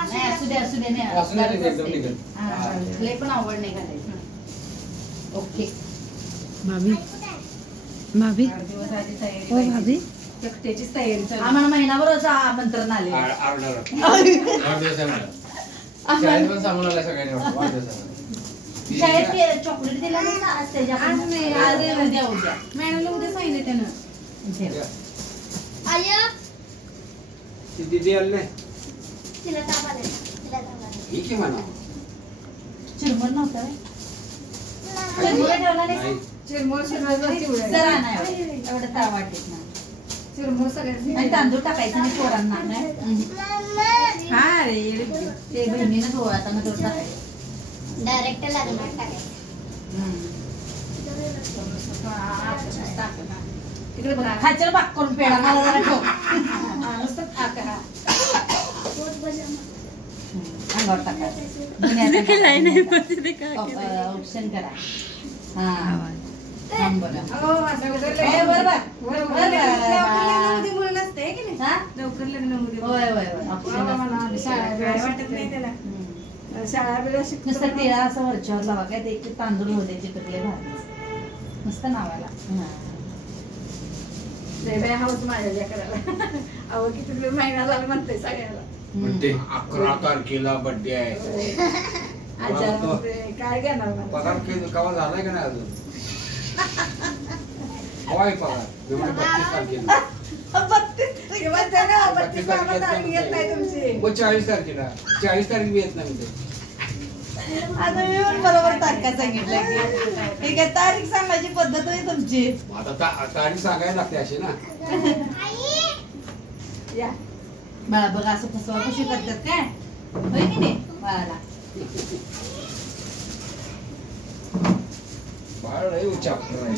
असू दे लय पण आवड नाही घालायचं. ओके भाभी भाभी दिवस आधी तयारी हो भाभी एकट्याचीच तयारी चालू. आम्हाला महिनाभर आमंत्रण आले. शाळेत चॉकलेट दिला नाही ना आज त्याच्या उद्या मॅडमला उद्या सांगितलं त्यानं. दीदी आली नाही चिरमुर नव्हता चिरमुर ठेवला नाही. चिरमुर जरा नाही एवढं ताव वाटत ना. चिरमुर सगळ्यांनी आणि तांदूळ टाकायचं नाही पोरांना. हा रे ते बहिणीनं थोडा तांदूळ टाकायचं डायरेक्ट लागणार टाकायचं. तिकडे बघा खायचं बाक करून पेढा मला जरा ठेव. नुसतं अंगावर टाकायचं ऑप्शन करा. हा बरं लवकर लग्न होय होय शाळा नुसतं तिळा असं वरच्यावर लावा काय ते तांदूळ होते चिटकले भाजी नुसतं नावाला. हाऊस माझ्या करायला अहो किती महिना झाला म्हणते सगळ्याला. म्हणते 11 तारखेला बर्थडे आहे. काय घेणार पगार कवा झालाय का नाही अजून? होय पगार 32 तारखेला. 32 मग 40 तारखेला 40 तारीख येत नाही म्हणजे आता मी बरोबर तारखा सांगितलं की काय तारीख सांगायची पद्धत आहे तुमची. आता तारीख सांगायला लागते अशी ना. बाळा बघा असं फसवा कशी करतात काय होय की नाही बाळाला. बाळ लय उच्चापटर आहे.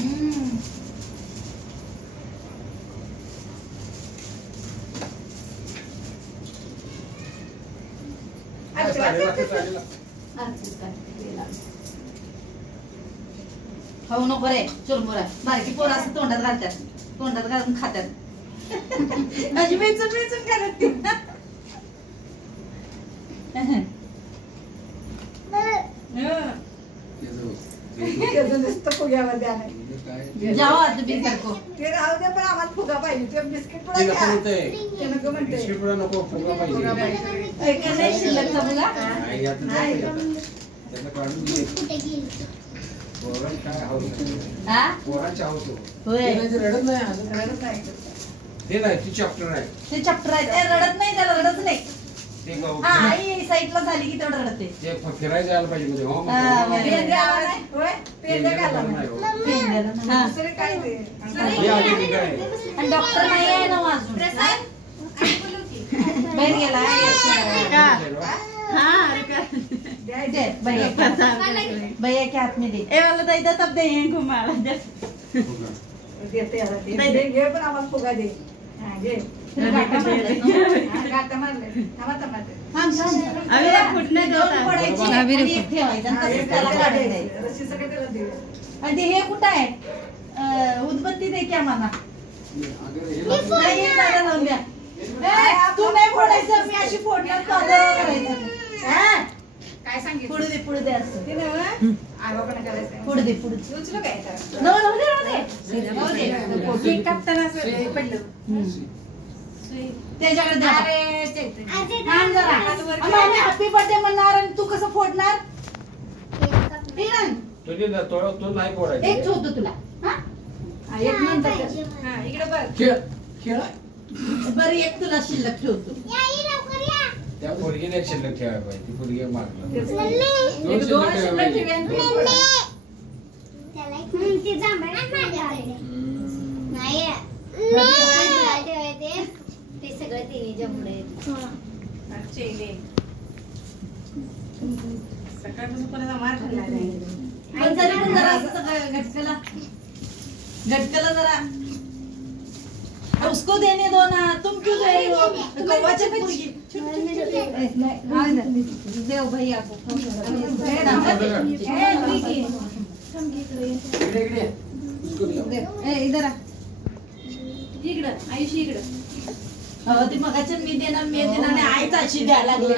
खाऊ नको रे चुरमुरा. बारकी पोरं असं तोंडात घालतात तोंडात घालून खातात. माझी बेचून बेचून खातात ती. जावा तुम्ही करको ते राहू दे पण आम्हाला फुगा पाहिजे. ते बिस्किट पुडा बिस्किट पुडा नको फुगा पाहिजे. शिल्लकचा फुगा त्याला काढून घे. पोरांची हाऊस होय रडत नाही ते नाही ती चॅप्टर आहे. ते चॅप्टर आहे ते रडत नाही त्याला रडत नाही. आई साईडला झाली की तेवढं रडते. ते फिरायला जायला पाहिजे मध्ये. आणि डॉक्टर नाही आहे ना अजून बाहेर गेला. भैया के हाथ में दे वाला दे तब दे घुमाला देते घे पण आम्हाला फुगा दे. घे आणि हे कुठं आहे उदबत्ती दे की आम्हाला. लावून द्या. तू नाही फोडायचं मी अशी फोडणार करायचं. काय सांगितलं पुढे दे पुढे दे असं पुढे दे पुढे उचलो काय कापताना पडलं त्याच्याकडे हॅपी बर्थडे म्हणणार आणि तू कसं फोडणार. तो नाही फोडायचा. एक होतो तुला एक नंतर इकडे बघ बरं एक तुला शिल्लक ठेवतो. त्या पोरगीने एक शिल्लक ठेवायला पाहिजे. ती पोरगी मागलं ते सगळं तिने जमले. सकाळपासून परत मार खाल्ला नाही. घटकला जरा उसको देने दो ना. तुम क्यों दे रही हो कौवाचे पोरगी देव भैया को इधर इकडं आयुषी इकडं ती मगाच्या मी देणार आणि आईच अशी द्यायला लागली.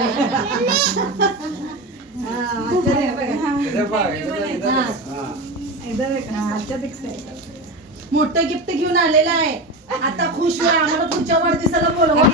मोठं गिफ्ट घेऊन आलेलं आहे. आता खुश व्हा, आम्हाला पुढच्या वाढदिवसाला बोलवा.